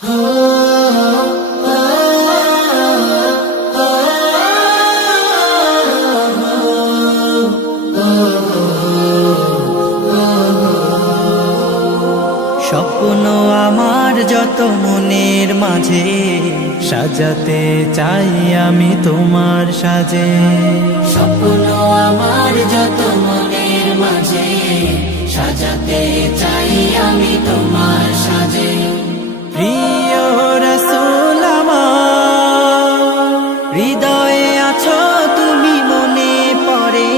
স্বপ্ন আমার যত মনের মাঝে সাজাতে চাই আমি তোমার সাজে। স্বপ্ন আমার যত মনের মাঝে সাজাতে চাই আমি তোমার সাজে। প্রিয় রাসূল আমার, হৃদয়ে আছো তুমি মনে পড়ে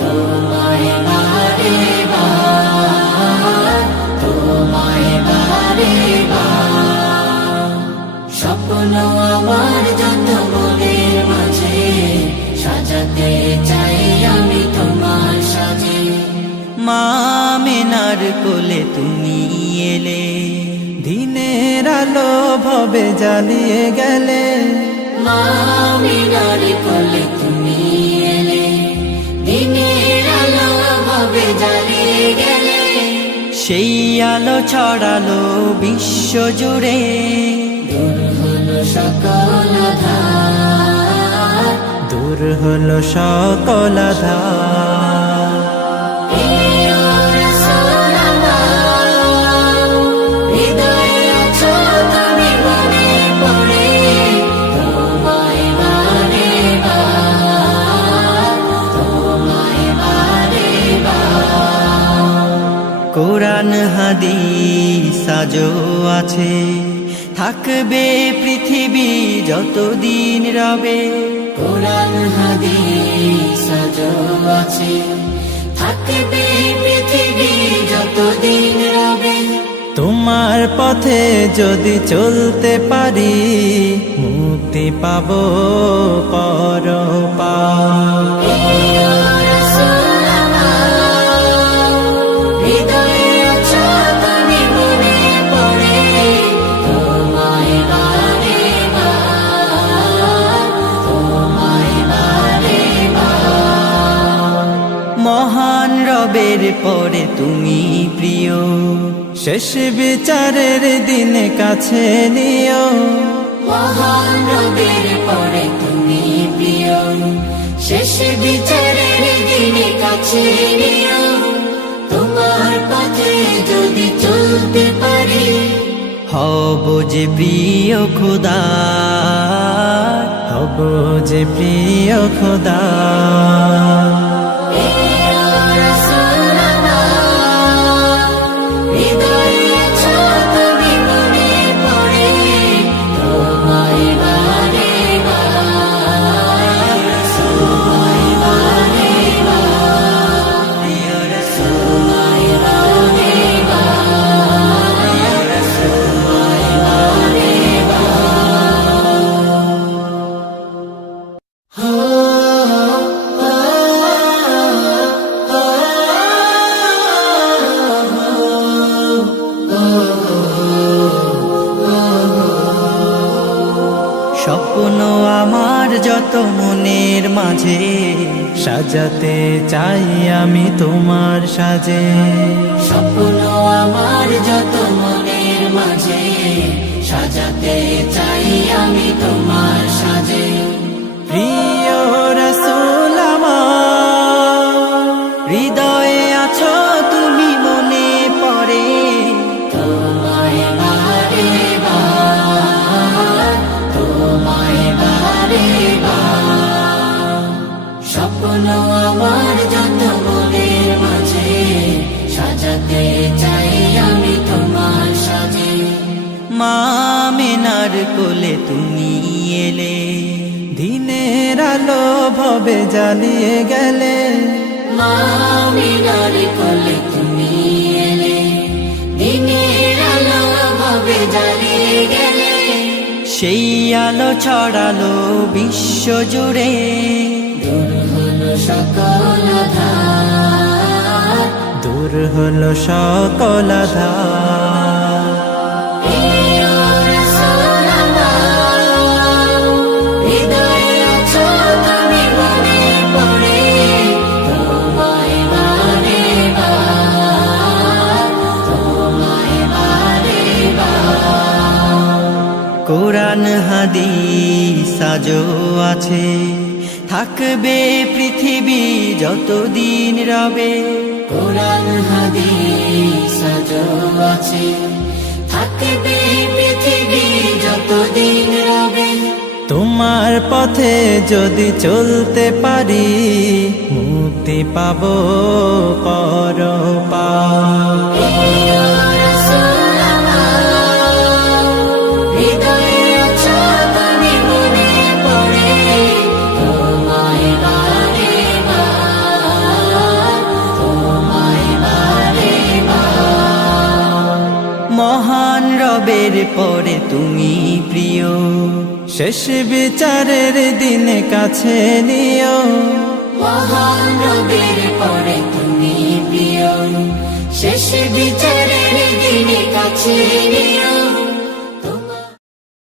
তোমায় বারে বার, তোমায় বারে বার। স্বপ্ন আমার যত মনের মাঝে সাজাতে চাই আমি তোমার সাজে। মা আমিনার কোলে তুমি এলে, দিনের আলো ভবে জ্বালিয়ে গেলে। মা আমিনার কোলে তুমি এলে, দিনের আলো ভবে জ্বালিয়ে গেলে। সেই আলো ছড়ালো বিশ্ব জুড়ে, দূর হলো সকল আঁধার, দূর হলো সকল আঁধার। প্রিয় রাসূল আমার, হৃদয়ে আছো তুমি মনে পড়ে তোমায় বারে বার, তোমায় বারে বার। কোরআন হাদিস আজও আছে, থাকবে পৃথিবী যতদিন রবে। কোরআন হাদিস আজও আছে, থাকবে পৃথিবী যতদিন রবে। তোমার পথে যদি চলতে পারি, মুক্তি পাবো পরপার। প্রিয় রাসূল আমার, হৃদয়ে আছো তুমি মনে পড়ে তোমায় বারে বার, তোমায় বারে বার। মহান রবের পরে তুমি প্রিয়, শেষ বিচারের দিনে কাছে নিও। মহান রবের পরে তুমি প্রিয়, শেষ বিচারের দিনে কাছে নিও। তোমার পথে যদি চলতে পারি, হব যে প্রিয় খোদা, হব যে প্রিয় খোদা। প্রিয় রাসূল আমার, হৃদয়ে আছো তুমি মনে পড়ে তোমায় বারে বার, তোমায় বারে বার। প্রিয় রাসূল তোমায় বারে বার, প্রিয় রাসূল তোমায় বারে স্বপ্ন আমার যত মনের মাঝে সাজাতে চাই আমি তোমার সাজে। স্বপ্ন আমার যত মনের মাঝে সাজাতে চাই আমি তোমার সাজে। প্রিয় রাসূল আমার, হৃদয়ে আছো তুমি মনে পড়ে তোমায় বারে বার, তোমায় বারে বার। স্বপ্ন আমার যত মনের মাঝে সাজাতে চাই আমি তোমার সাজে। মা আমিনার কোলে তুমি এলে, দিনের আলো ভবে জ্বালিয়ে গেলে। মা আমিনার কোলে তুমি এলে, দিনের আলো ভবে জ্বালিয়ে গেলে। সেই আলো ছড়ালো বিশ্ব জুড়ে, দূর হলো সকল আঁধার, দূর হলো সকল আঁধার। প্রিয় রাসূল আমার, হৃদয়ে আছো তুমি মনে পড়ে তোমায় বারে বার, তোমায় বারে বার। কোরআন হাদিস আজও আছে, থাকবে পৃথিবী যতদিন রবে। কোরআন হাদিস আজও আছে, থাকবে পৃথিবী যতদিন রবে। তোমার পথে যদি চলতে পারি, মুক্তি পাবো পরপার। মহান রবের পরে তুমি প্রিয়, শেষ বিচারের দিনে কাছে নিও। মহান রবের পরে তুমি প্রিয়, শেষ বিচারের দিনে কাছে নিও।